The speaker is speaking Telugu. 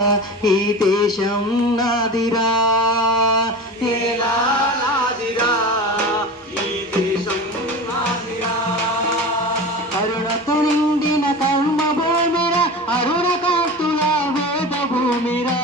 ఈ దేశం నాదిరా నాదిరా ఈ దేశం నాదిరా అరుణతో నిండిన కర్మ భూమిరా అరుణ కాంతుల వేద భూమిరా